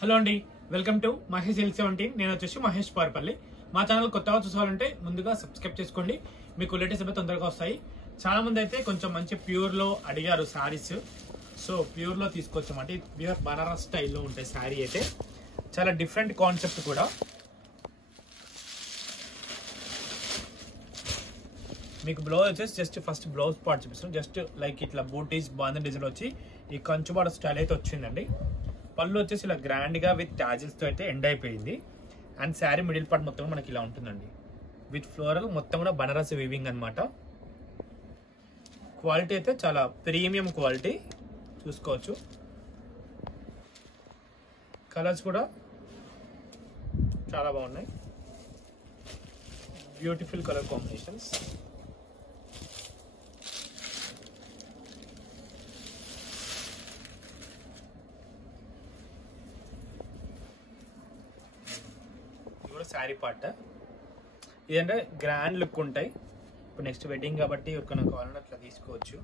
Hello అండి, welcome to Mahesh L17. నేను వచ్చేసి మహేష్ పార్పల్లి. మా ఛానల్ కొత్తగా చూసాలంటే ముందుగా సబ్స్క్రైబ్ చేసుకోండి, మీకు లేటెస్ట్ అయితే తొందరగా వస్తాయి. చాలా మంది అయితే కొంచెం మంచి ప్యూర్ లో అడిగారు శారీస్. సో ప్యూర్ లో తీసుకొచ్చామంటే ప్యూర్ బనారస్ స్టైల్లో ఉంటాయి. శారీ అయితే చాలా డిఫరెంట్ కాన్సెప్ట్ కూడా. మీకు బ్లౌజ్ వచ్చేసి జస్ట్ ఫస్ట్ బ్లౌజ్ పార్ట్ చూపిస్తాను. జస్ట్ లైక్ ఇట్లా బూటీస్ బాంధన్ డిజైన్ వచ్చి ఈ కంచుబాడ స్టైల్ అయితే వచ్చిందండి. పళ్ళు వచ్చేసి ఇలా గ్రాండ్ గా విత్ టాజిల్స్ తో అయితే ఎండ్ అయిపోయింది. అండ్ శారీ మిడిల్ పార్ట్ మొత్తం మనకి ఇలా ఉంటుందండి విత్ ఫ్లోరల్, మొత్తం కూడా బనారస్ వీవింగ్ అనమాట. క్వాలిటీ అయితే చాలా ప్రీమియం క్వాలిటీ చూసుకోవచ్చు. కలర్స్ కూడా చాలా బాగున్నాయి, beautiful colour combinations. Sari part ఇదంటే గ్రాండ్ లుక్ ఉంటాయి. ఇప్పుడు నెక్స్ట్ వెడ్డింగ్ కాబట్టి ఎవరికైనా కావాలంటే అట్లా తీసుకోవచ్చు.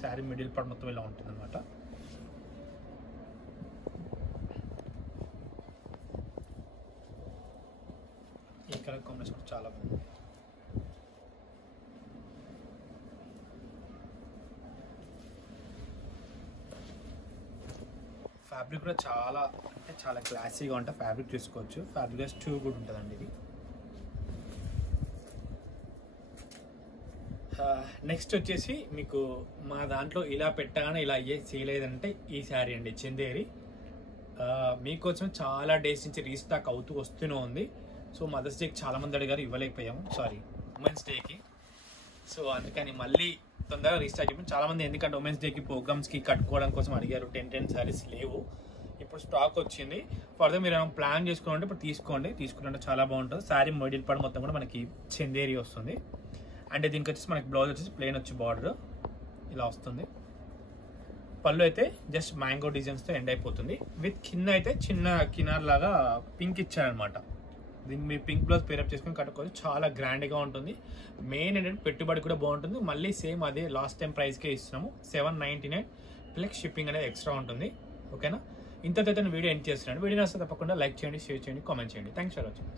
శారీ మిడిల్ పార్ట్ మొత్తం ఇలా ఉంటుంది అనమాట. ఈ కలర్ కాంబినేషన్ చాలా బాగుంది. ఫ్యాబ్రిక్ కూడా చాలా అంటే చాలా క్లాసీగా ఉంటుంది. ఫ్యాబ్రిక్ చూసుకోవచ్చు, ఫ్యాబ్రిక్ టూ గుడ్ ఉంటుందండి ఇది. నెక్స్ట్ వచ్చేసి మీకు మా దాంట్లో ఇలా పెట్టగానే ఇలా అయ్యే సేల్ అయ్యేదంటే ఈ శారీ అండి, చందేరి. మీకోసం చాలా డేస్ నుంచి రీస్టాక్ అవుతూ వస్తూనే ఉంది. సో మదర్స్ డేకి చాలా మంది అడిగారు, ఇవ్వలేకపోయాము, సారీ ఉమెన్స్ డేకి. సో అందుకని మళ్ళీ తొందరగా రీస్టాక్ అయిపోయింది. చాలా మంది ఎందుకంటే ఉమెన్స్ డేకి ప్రోగ్రామ్స్ కి కట్టుకోవడం కోసం అడిగారు. 10 శారీస్ లేవు, ఇప్పుడు స్టాక్ వచ్చింది. ఫర్దర్ మీరు ఏమైనా ప్లాన్ చేసుకోవాలంటే ఇప్పుడు తీసుకుంటే చాలా బాగుంటుంది. శారీ మిడిల్ పార్ట్ మొత్తం కూడా మనకి చందేరి వస్తుంది. అంటే దీనికి వచ్చేసి మనకి బ్లౌజ్ వచ్చేసి ప్లెయిన్ వచ్చి బార్డర్ ఇలా వస్తుంది. పళ్ళు అయితే జస్ట్ మ్యాంగో డిజైన్స్ తో ఎండ్ అయిపోతుంది. విత్ కింద అయితే చిన్న కినార్ లాగా పింక్ ఇచ్చారనమాట. దీన్ని మీరు పింక్ బ్లౌజ్ పేరప్ చేసుకుని కట్టుకోవచ్చు, చాలా గ్రాండ్గా ఉంటుంది. మెయిన్ ఏంటంటే పెట్టుబడి కూడా బాగుంటుంది. మళ్ళీ సేమ్ అదే లాస్ట్ టైం ప్రైస్కే ఇస్తున్నాము, 799 ప్లస్ షిప్పింగ్ అనేది ఎక్స్ట్రా ఉంటుంది. ఓకేనా, ఇంతతో వీడియో ఎండ్ చేస్తున్నాను. వీడియో నచ్చితే తప్పకుండా లైక్ చేయండి, షేర్ చేయండి, కామెంట్ చేయండి. Thanks for watching.